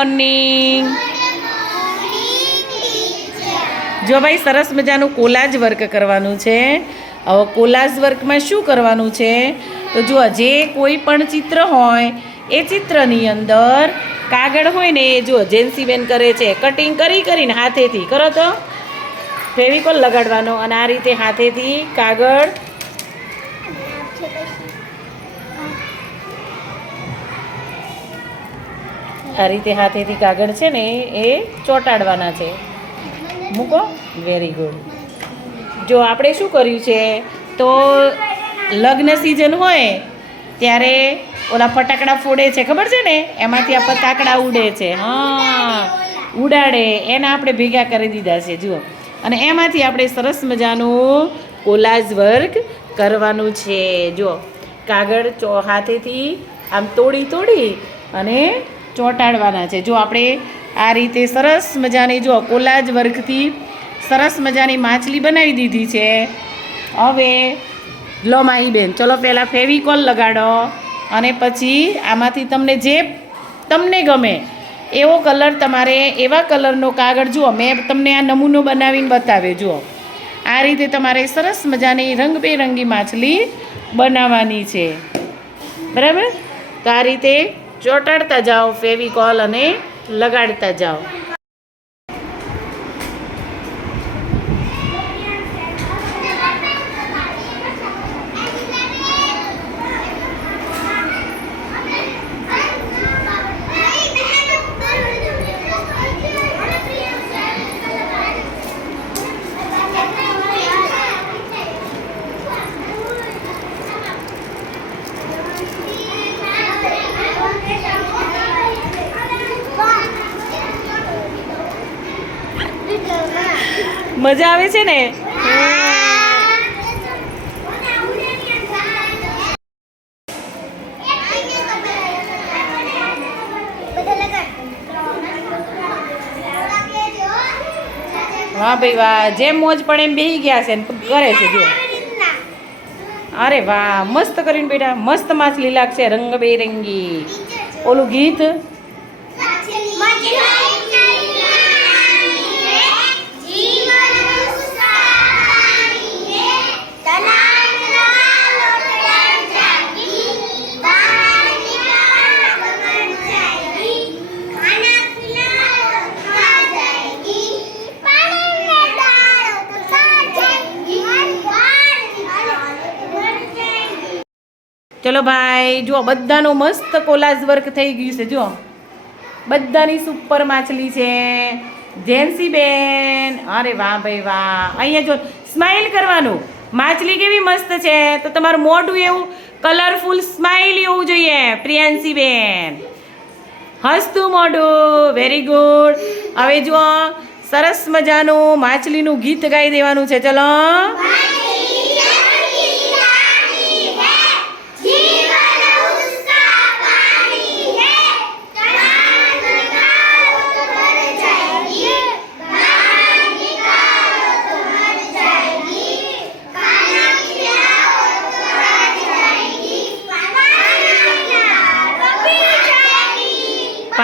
Morning જો ભાઈ, સરસ મજાનું કોલાજ વર્ક કરવાનું છે. હવે કોલાજ વર્કમાં શું કરવાનું છે? તો જો જે કોઈ પણ ચિત્ર હોય, એ ચિત્રની અંદર કાગળ હોય ને, એ જો જેન્સીબેન કરે છે કટિંગ કરી કરીને હાથેથી. કરો તો. ફેવિકોલ લગાડવાનો અને આ રીતે હાથેથી કાગળ આ રીતે હાથેથી કાગળ છે ને એ ચોંટાડવાના છે. મૂકો. વેરી ગુડ જો આપણે શું કર્યું છે, તો લગ્ન સિઝન હોય, ત્યારે ઓલા ફટાકડા ફોડે છે, ખબર છે ને? એમાંથી આ ફટાકડા ઉડે છે. હા, ઉડાડે. એના આપણે ભેગા કરી દીધા છે, જુઓ. અને એમાંથી આપણે સરસ મજાનું કોલાજ વર્ક કરવાનું છે. જો કાગળ ચો હાથેથી આમ તોડી તોડી અને ચોંટાડવાના છે. જો આપણે આ રીતે સરસ મજાની જો કોલાજ વર્કથી સરસ મજાની માછલી બનાવી દીધી છે. હવે લો માહી બેન, ચલો પહેલાં ફેવિકોલ લગાડો અને પછી આમાંથી તમને જે તમને ગમે એવો કલર તમારે, એવા કલરનો કાગળ જુઓ. મેં તમને આ નમૂનો બનાવીને બતાવ્યો, જુઓ. આ રીતે તમારે સરસ મજાની રંગબેરંગી માછલી બનાવવાની છે. બરાબર? તો આ રીતે ચોંટાડતા જાઓ ફેવિકોલ અને લગાડતા જાઓ. મજા આવે છે ને? વાહ ભાઈ વાહ, જેમ મોજ પણ એમ બેહી ગયા છે કરે છે જો અરે વાહ, મસ્ત કરીને બેટા મસ્ત માછલી લાગશે રંગબેરંગી. ઓલું ગીત? ચલો ભાઈ, જુઓ, બધાનું મસ્ત કોલાજ વર્ક થઈ ગયું છે, જુઓ. બધાની સુપર માછલી છે. જેન્સી બેન. અરે વાહ ભાઈ વાહ. અહીંયા જો સ્માઇલ કરવાનું. માછલી કેવી મસ્ત છે. તો તમારું મોઢું એવું કલરફુલ સ્માઇલ એવું જોઈએ, પ્રિયાંશી બેન. હસતું મોઢું. વેરી ગુડ હવે જુઓ, સરસ મજાનું માછલીનું ગીત ગાઈ દેવાનું છે. ચલો.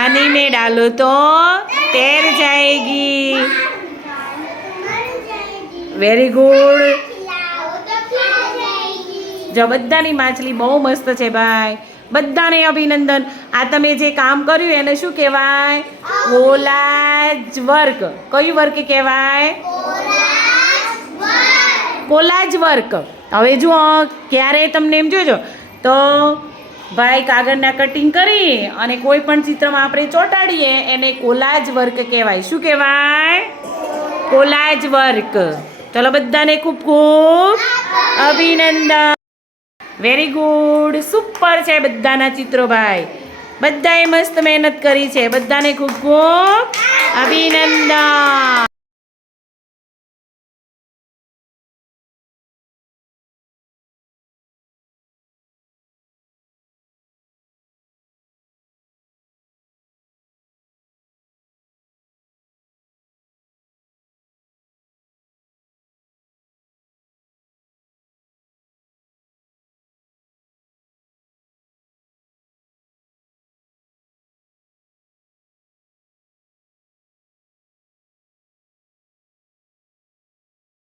पानी में डालो तो तैर जाएगी વેરી ગુડ જો બધાની માછલી બહુ મસ્ત છે ભાઈ બધાને અભિનંદન આ તમે જે કામ કર્યું એને શું કહેવાય કોલાજ વર્ક કયું વર્ક કહેવાય કોલાજ વર્ક હવે જુઓ ક્યારે તમને એમ જોજો તો ભાઈ કાગળના કટિંગ કરી અને કોઈ પણ ચિત્રમાં આપણે ચોંટાડીએ, એને કોલાજ વર્ક કહેવાય. શું કહેવાય? કોલાજ વર્ક ચલો બધાને ખૂબ ખૂબ અભિનંદન. વેરી ગુડ સુપર છે બધાના ચિત્રો ભાઈ. બધાએ મસ્ત મહેનત કરી છે. બધાને ખૂબ ખૂબ અભિનંદન.